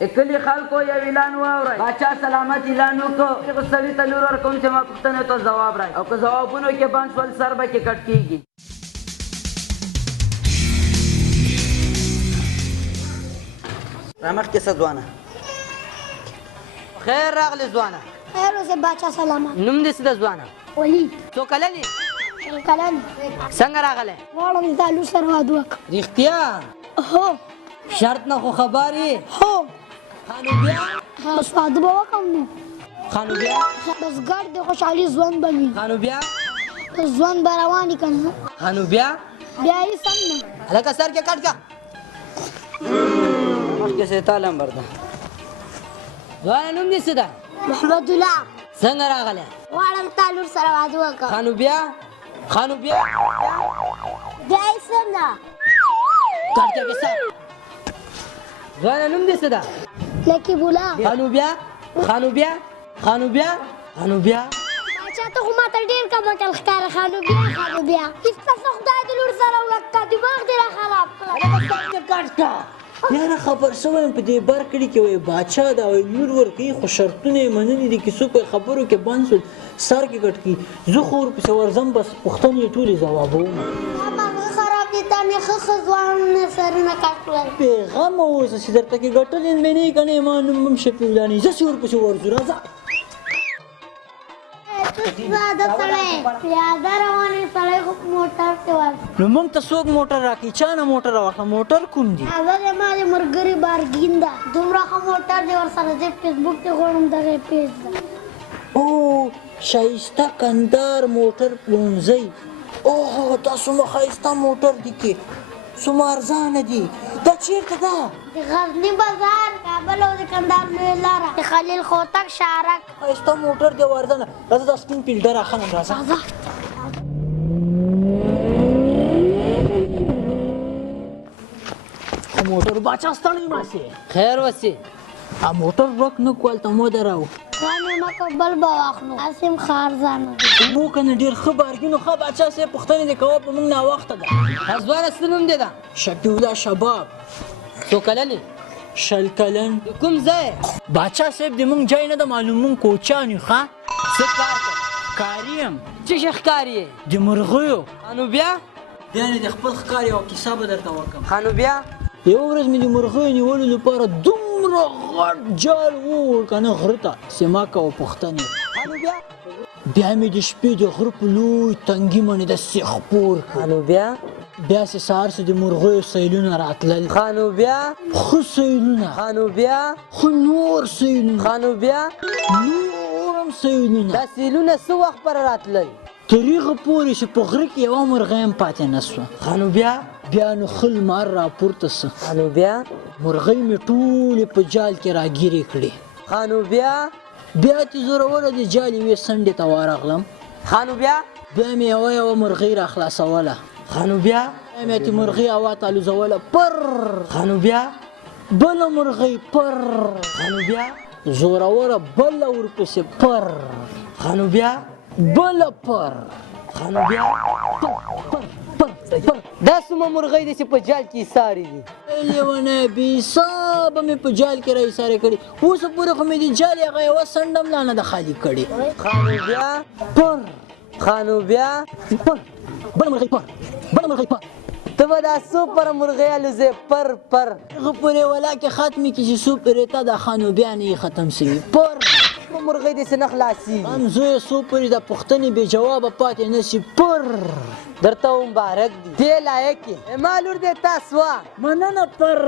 کلي خلکو یو اعلان واورئ باچا سلامت اعلان وکړو هغه سړي ته لور ورکوم چې ما پوښتنې ته ځواب راکړي او که ځوابونو کې بند شول سر به کې کټ کېږي رامخکې څه ځوانه خیر راغلی ځوانه خیر اوسې باچا سلامت نوم دې څه ده ځوانه ولید څو کلن یې شل کلن څنګه راغلی غواړم ستا لور سره واده وکړم رښتیا هو شرط نه خو خبر یې هو خانو بیا بس واده به وکړم نو خانو بیا بس ګډ د خوشحالي ژوند به وي خانو بیا بس ژوند به روان وي که نه خانو بیا بیا هېڅ هم نه هلکه سر کې کټ کا مخکې سې تا لمبر ده ځوانه نوم دې څه ده محمد الله څنګه راغلی غواړم ستا لور سره واده وکړم خانو بیا خانو بیا بیا هېڅ هم نه کټ کې سر ځوانه نوم دې څه ده لکیب الله خانو بیا خانو بیا خانو بیا خانو بیا باچا ته خو ماته ډېر کم عقل ښکاره خانو بیا هېڅ خدای د لور سره ولکه دماغ دې را خراب کړه یاره خبر شوی یم په دې بر کلي کې وایي باچا دا وایي لور ورکوي خو شرطونه یې منلي دي که څوک په خبرو کې بند شول سر کې کټ کړي زه خو ورپسې ورځم بس پوښتنې یې ټولې ځوابوم ماغه خراب دي تا مې ښه ځوانونه سرونه کټ کړل بېغمه اوسه چې درته کې ګټلې مې نه یې که نه ما نوم هم شفیع الله زه چې ورپسې ورځو راځه ساده سړی پیاده روانې سړی خو په موټر کې ورځي نو موږ ته څوک موټر راکړي چا نه موټر راواخله موټر کوم دي هغه زما د ملګري بارګین ده دومره ښه موټر دی ورسره زه فیسبوک کې غواړم دغه یې پیج ده او ښایسته کندار موټر پلونځی اوهو دا څومره ښایسته موټر دي کې څومره ارزانه دي دا چیرته ده د غزني بازار کابل او د کندهار لویه لاره د خلیل خوتک شارک ښایسته موټر دی ارزانه راځه دا سپین فیلډر اخلم راځه موټر باچا ستړی ماسې خیر وسې موټر ورک نه کول ته مو دراو وانې مکه بل به واخلو هسې هم ښه ارزانه دی مو که نه ډېر ښه بارګین ښه باچا صاحب پوښتنې دې کوه په موږ ناوخته ده ځوانه څه نوم دې ده شفیع الله شباب څو کلن یې شل کلن د کوم ځای باچا صاحب د موږ ځای نه ده معلوم موږ کوچیان یو ښه څه کار کوې کاري یم څه شي ښکار یې د مرغیو خانو بیا بیا نه د خپل ښکار یوه کیسه به درته وکړم خانو بیا یوه ورځ مې د مرغیو نیولو لپاره دومره غټ جال ووړ که نه غره ته چې ما کوه پوښتنې خانو بیا بیا مې د شپې د غره په لوی تنګي باندې داسې خپور کړ خانو بیا بیا چې سهار سو د مرغیو سیلونه راتلل خانو بیا ښه سیلونه خانو بیا خو نور سیلونه خانو بیا نور هم سیلونه دا سیلونه څه وخت پر راتلل تر هغه پورې چې په غره کې یوه مرغۍ هم پاتې نه سوه خانو بیا بیا نو ښه لمر راپورته سه خانو بیا مرغۍ مې ټولې په جال کې راګیرې کړې خانو بیا بیا چې زوروره د جال یوې څنډې ته ورغلم خانو بیا بیا مې یوه مرغۍ راخلاصوله خانو بیا بیا مې چې مرغۍ هوا ته الوزوله پر خانو بیا بله مرغۍ پر خانو بیا زوروره بله ورپسې پر خانو بیا بله پر خانو بیا دا څومره مرغۍ دي چې په جال کې ایسارې دي لیونی بېحسابه مې په جال کې راایسارې کړي اوسه پورې خو مې د جال هغه یوه څنډه هم لا نه ده خالي کړې خانو بیا پر خانو بیا پر بله مرغۍ پر بله مرغۍ پر ته به دا څو پره مرغۍ الوځې پر هغه پورې ولا کې ختمې کړي چې څو پورې تا د خانو بیا نه یې ختم شوي پر مرغۍ دې څه نه خلاصېږي هم زویه څو پورې د پوښتنې بې جوابه پاتې نه شي پر درته مبارک دي دې لایق یې ما لور دې تا سوه مننه پر